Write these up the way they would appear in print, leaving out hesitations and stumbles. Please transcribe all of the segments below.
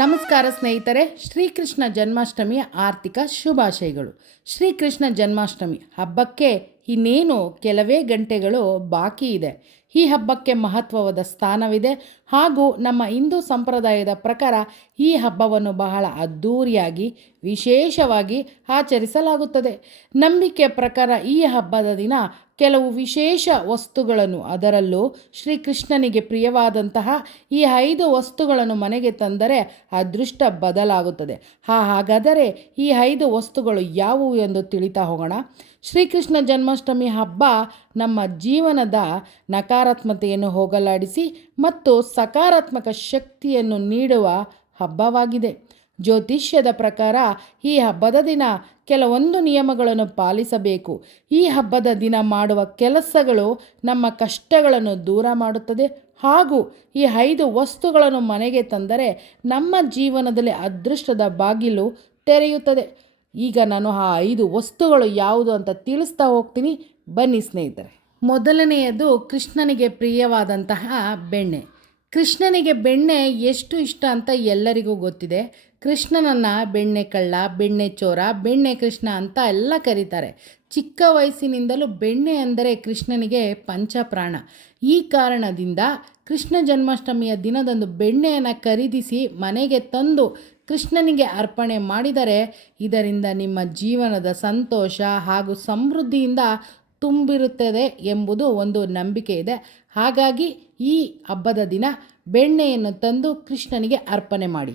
ನಮಸ್ಕಾರ ಸ್ನೇಹಿತರೆ, ಶ್ರೀಕೃಷ್ಣ ಜನ್ಮಾಷ್ಟಮಿಯ ಆರ್ಥಿಕ ಶುಭಾಶಯಗಳು. ಶ್ರೀಕೃಷ್ಣ ಜನ್ಮಾಷ್ಟಮಿ ಹಬ್ಬಕ್ಕೆ ಇನ್ನೇನು ಕೆಲವೇ ಗಂಟೆಗಳು ಬಾಕಿ ಇದೆ. ಈ ಹಬ್ಬಕ್ಕೆ ಮಹತ್ವವಾದ ಸ್ಥಾನವಿದೆ ಹಾಗೂ ನಮ್ಮ ಹಿಂದೂ ಸಂಪ್ರದಾಯದ ಪ್ರಕಾರ ಈ ಹಬ್ಬವನ್ನು ಬಹಳ ಅದ್ಧೂರಿಯಾಗಿ ವಿಶೇಷವಾಗಿ ಆಚರಿಸಲಾಗುತ್ತದೆ. ನಂಬಿಕೆ ಪ್ರಕಾರ ಈ ಹಬ್ಬದ ದಿನ ಕೆಲವು ವಿಶೇಷ ವಸ್ತುಗಳನ್ನು, ಅದರಲ್ಲೂ ಶ್ರೀಕೃಷ್ಣನಿಗೆ ಪ್ರಿಯವಾದಂತಹ ಈ 5 ವಸ್ತುಗಳನ್ನು ಮನೆಗೆ ತಂದರೆ ಅದೃಷ್ಟ ಬದಲಾಗುತ್ತದೆ. ಹಾಗಾದರೆ ಈ 5 ವಸ್ತುಗಳು ಯಾವುವು ಎಂದು ತಿಳಿತಾ ಹೋಗೋಣ. ಶ್ರೀಕೃಷ್ಣ ಜನ್ಮಾಷ್ಟಮಿ ಹಬ್ಬ ನಮ್ಮ ಜೀವನದ ನಕಾರಾತ್ಮಕತೆಯನ್ನು ಹೋಗಲಾಡಿಸಿ ಮತ್ತು ಸಕಾರಾತ್ಮಕ ಶಕ್ತಿಯನ್ನು ನೀಡುವ ಹಬ್ಬವಾಗಿದೆ. ಜ್ಯೋತಿಷ್ಯದ ಪ್ರಕಾರ ಈ ಹಬ್ಬದ ದಿನ ಕೆಲವೊಂದು ನಿಯಮಗಳನ್ನು ಪಾಲಿಸಬೇಕು. ಈ ಹಬ್ಬದ ದಿನ ಮಾಡುವ ಕೆಲಸಗಳು ನಮ್ಮ ಕಷ್ಟಗಳನ್ನು ದೂರ ಮಾಡುತ್ತದೆ ಹಾಗೂ ಈ 5 ವಸ್ತುಗಳನ್ನು ಮನೆಗೆ ತಂದರೆ ನಮ್ಮ ಜೀವನದಲ್ಲಿ ಅದೃಷ್ಟದ ಬಾಗಿಲು ತೆರೆಯುತ್ತದೆ. ಈಗ ನಾನು ಆ 5 ವಸ್ತುಗಳು ಯಾವುದು ಅಂತ ತಿಳಿಸ್ತಾ ಹೋಗ್ತೀನಿ, ಬನ್ನಿ ಸ್ನೇಹಿತರೆ. ಮೊದಲನೆಯದು ಕೃಷ್ಣನಿಗೆ ಪ್ರಿಯವಾದಂತಹ ಬೆಣ್ಣೆ. ಕೃಷ್ಣನಿಗೆ ಬೆಣ್ಣೆ ಎಷ್ಟು ಇಷ್ಟ ಅಂತ ಎಲ್ಲರಿಗೂ ಗೊತ್ತಿದೆ. ಕೃಷ್ಣನನ್ನು ಬೆಣ್ಣೆ ಕಳ್ಳ, ಬೆಣ್ಣೆ ಚೋರ, ಬೆಣ್ಣೆ ಕೃಷ್ಣ ಅಂತ ಎಲ್ಲ ಕರೀತಾರೆ. ಚಿಕ್ಕ ವಯಸ್ಸಿನಿಂದಲೂ ಬೆಣ್ಣೆ ಅಂದರೆ ಕೃಷ್ಣನಿಗೆ ಪಂಚಪ್ರಾಣ. ಈ ಕಾರಣದಿಂದ ಕೃಷ್ಣ ಜನ್ಮಾಷ್ಟಮಿಯ ದಿನದಂದು ಬೆಣ್ಣೆಯನ್ನು ಖರೀದಿಸಿ ಮನೆಗೆ ತಂದು ಕೃಷ್ಣನಿಗೆ ಅರ್ಪಣೆ ಮಾಡಿದರೆ ಇದರಿಂದ ನಿಮ್ಮ ಜೀವನದ ಸಂತೋಷ ಹಾಗೂ ಸಮೃದ್ಧಿಯಿಂದ ತುಂಬಿರುತ್ತದೆ ಎಂಬುದು ಒಂದು ನಂಬಿಕೆ ಇದೆ. ಹಾಗಾಗಿ ಈ ಹಬ್ಬದ ದಿನ ಬೆಣ್ಣೆಯನ್ನು ತಂದು ಕೃಷ್ಣನಿಗೆ ಅರ್ಪಣೆ ಮಾಡಿ.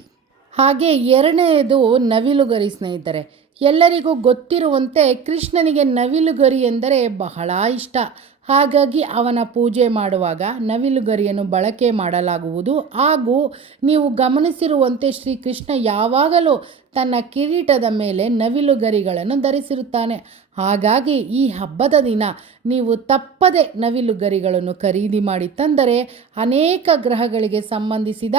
ಹಾಗೆ ಎರಡನೆಯದು ನವಿಲುಗರಿ ಸ್ನೇಹಿತರೆ. ಎಲ್ಲರಿಗೂ ಗೊತ್ತಿರುವಂತೆ ಕೃಷ್ಣನಿಗೆ ನವಿಲುಗರಿ ಎಂದರೆ ಬಹಳ ಇಷ್ಟ. ಹಾಗಾಗಿ ಅವನ ಪೂಜೆ ಮಾಡುವಾಗ ನವಿಲುಗರಿಯನ್ನು ಬಳಕೆ ಮಾಡಲಾಗುವುದು. ಹಾಗೂ ನೀವು ಗಮನಿಸಿರುವಂತೆ ಶ್ರೀಕೃಷ್ಣ ಯಾವಾಗಲೂ ತನ್ನ ಕಿರೀಟದ ಮೇಲೆ ನವಿಲುಗರಿಗಳನ್ನು ಧರಿಸಿರುತ್ತಾನೆ. ಹಾಗಾಗಿ ಈ ಹಬ್ಬದ ದಿನ ನೀವು ತಪ್ಪದೆ ನವಿಲುಗರಿಗಳನ್ನು ಖರೀದಿ ಮಾಡಿ ತಂದರೆ ಅನೇಕ ಗ್ರಹಗಳಿಗೆ ಸಂಬಂಧಿಸಿದ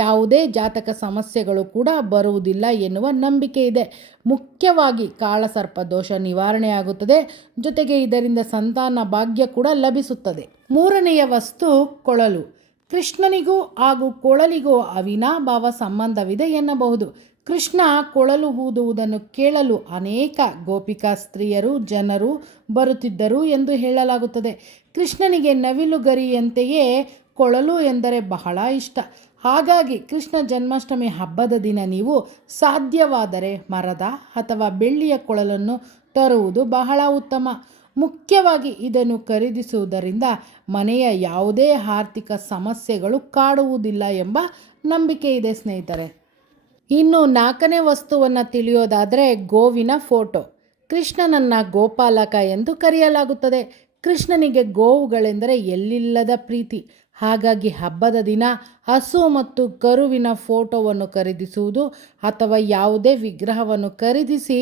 ಯಾವುದೇ ಜಾತಕ ಸಮಸ್ಯೆಗಳು ಕೂಡ ಬರುವುದಿಲ್ಲ ಎನ್ನುವ ನಂಬಿಕೆ ಇದೆ. ಮುಖ್ಯವಾಗಿ ಕಾಳಸರ್ಪ ದೋಷ ನಿವಾರಣೆಯಾಗುತ್ತದೆ. ಜೊತೆಗೆ ಇದರಿಂದ ಸಂತಾನ ಭಾಗ್ಯ ಕೂಡ ಲಭಿಸುತ್ತದೆ. ಮೂರನೆಯ ವಸ್ತು ಕೊಳಲು. ಕೃಷ್ಣನಿಗೂ ಹಾಗೂ ಕೊಳಲಿಗೂ ಅವಿನಾಭಾವ ಸಂಬಂಧವಿದೆ ಎನ್ನಬಹುದು. ಕೃಷ್ಣ ಕೊಳಲು ಊದುವುದನ್ನು ಕೇಳಲು ಅನೇಕ ಗೋಪಿಕಾ ಸ್ತ್ರೀಯರು ಜನರು ಬರುತ್ತಿದ್ದರು ಎಂದು ಹೇಳಲಾಗುತ್ತದೆ. ಕೃಷ್ಣನಿಗೆ ನವಿಲುಗರಿಯಂತೆಯೇ ಕೊಳಲು ಎಂದರೆ ಬಹಳ ಇಷ್ಟ. ಹಾಗಾಗಿ ಕೃಷ್ಣ ಜನ್ಮಾಷ್ಟಮಿ ಹಬ್ಬದ ದಿನ ನೀವು ಸಾಧ್ಯವಾದರೆ ಮರದ ಅಥವಾ ಬೆಳ್ಳಿಯ ಕೊಳಲನ್ನು ತರುವುದು ಬಹಳ ಉತ್ತಮ. ಮುಖ್ಯವಾಗಿ ಇದನ್ನು ಖರೀದಿಸುವುದರಿಂದ ಮನೆಯ ಯಾವುದೇ ಆರ್ಥಿಕ ಸಮಸ್ಯೆಗಳು ಕಾಡುವುದಿಲ್ಲ ಎಂಬ ನಂಬಿಕೆ ಇದೆ ಸ್ನೇಹಿತರೆ. ಇನ್ನು 4ನೇ ವಸ್ತುವನ್ನು ತಿಳಿಯೋದಾದರೆ ಗೋವಿನ ಫೋಟೋ. ಕೃಷ್ಣನನ್ನು ಗೋಪಾಲಕ ಎಂದು ಕರೆಯಲಾಗುತ್ತದೆ. ಕೃಷ್ಣನಿಗೆ ಗೋವುಗಳೆಂದರೆ ಎಲ್ಲಿಲ್ಲದ ಪ್ರೀತಿ. ಹಾಗಾಗಿ ಹಬ್ಬದ ದಿನ ಹಸು ಮತ್ತು ಕರುವಿನ ಫೋಟೋವನ್ನು ಖರೀದಿಸುವುದು ಅಥವಾ ಯಾವುದೇ ವಿಗ್ರಹವನ್ನು ಖರೀದಿಸಿ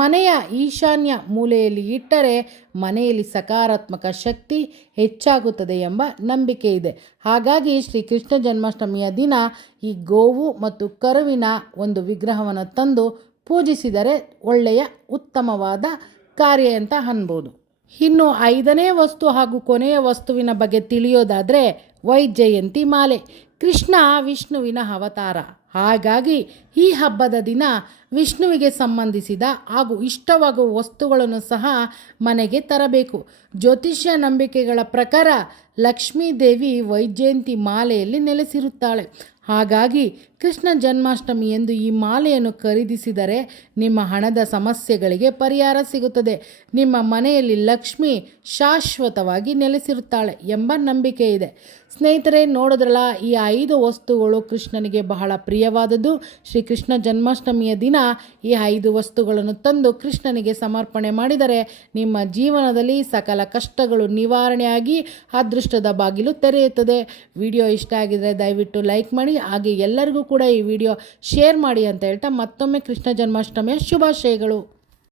ಮನೆಯ ಈಶಾನ್ಯ ಮೂಲೆಯಲ್ಲಿ ಇಟ್ಟರೆ ಮನೆಯಲ್ಲಿ ಸಕಾರಾತ್ಮಕ ಶಕ್ತಿ ಹೆಚ್ಚಾಗುತ್ತದೆ ಎಂಬ ನಂಬಿಕೆ ಇದೆ. ಹಾಗಾಗಿ ಶ್ರೀಕೃಷ್ಣ ಜನ್ಮಾಷ್ಟಮಿಯ ದಿನ ಈ ಗೋವು ಮತ್ತು ಕರುವಿನ ಒಂದು ವಿಗ್ರಹವನ್ನು ತಂದು ಪೂಜಿಸಿದರೆ ಒಳ್ಳೆಯ ಉತ್ತಮವಾದ ಕಾರ್ಯ ಅಂತ ಅನ್ಬೋದು. ಇನ್ನು 5ನೇ ವಸ್ತು ಹಾಗೂ ಕೊನೆಯ ವಸ್ತುವಿನ ಬಗ್ಗೆ ತಿಳಿಯೋದಾದರೆ ವೈಜಯಂತಿ ಮಾಲೆ. ಕೃಷ್ಣ ವಿಷ್ಣುವಿನ ಅವತಾರ. ಹಾಗಾಗಿ ಈ ಹಬ್ಬದ ದಿನ ವಿಷ್ಣುವಿಗೆ ಸಂಬಂಧಿಸಿದ ಹಾಗೂ ಇಷ್ಟವಾಗುವ ವಸ್ತುಗಳನ್ನು ಸಹ ಮನೆಗೆ ತರಬೇಕು. ಜ್ಯೋತಿಷ್ಯ ನಂಬಿಕೆಗಳ ಪ್ರಕಾರ ಲಕ್ಷ್ಮೀ ದೇವಿ ವೈಜಯಂತಿ ಮಾಲೆಯಲ್ಲಿ ನೆಲೆಸಿರುತ್ತಾಳೆ. ಹಾಗಾಗಿ ಕೃಷ್ಣ ಜನ್ಮಾಷ್ಟಮಿ ಎಂದು ಈ ಮಾಲೆಯನ್ನು ಖರೀದಿಸಿದರೆ ನಿಮ್ಮ ಹಣದ ಸಮಸ್ಯೆಗಳಿಗೆ ಪರಿಹಾರ ಸಿಗುತ್ತದೆ. ನಿಮ್ಮ ಮನೆಯಲ್ಲಿ ಲಕ್ಷ್ಮಿ ಶಾಶ್ವತವಾಗಿ ನೆಲೆಸಿರುತ್ತಾಳೆ ಎಂಬ ನಂಬಿಕೆ ಇದೆ. ಸ್ನೇಹಿತರೆ, ನೋಡಿದ್ರಲ್ಲ, ಈ 5 ವಸ್ತುಗಳು ಕೃಷ್ಣನಿಗೆ ಬಹಳ ಪ್ರಿಯವಾದದ್ದು. ಶ್ರೀಕೃಷ್ಣ ಜನ್ಮಾಷ್ಟಮಿಯ ದಿನ ಈ 5 ವಸ್ತುಗಳನ್ನು ತಂದು ಕೃಷ್ಣನಿಗೆ ಸಮರ್ಪಣೆ ಮಾಡಿದರೆ ನಿಮ್ಮ ಜೀವನದಲ್ಲಿ ಸಕಲ ಕಷ್ಟಗಳು ನಿವಾರಣೆಯಾಗಿ ಅದೃಷ್ಟದ ಬಾಗಿಲು ತೆರೆಯುತ್ತದೆ. ವಿಡಿಯೋ ಇಷ್ಟ ಆಗಿದರೆ ದಯವಿಟ್ಟು ಲೈಕ್ ಮಾಡಿ, ಹಾಗೆ ಎಲ್ಲರಿಗೂ ಕೂಡ ಈ ವಿಡಿಯೋ ಶೇರ್ ಮಾಡಿ ಅಂತ ಹೇಳ್ತಾ ಮತ್ತೊಮ್ಮೆ ಕೃಷ್ಣ ಜನ್ಮಾಷ್ಟಮಿಯ ಶುಭಾಶಯಗಳು.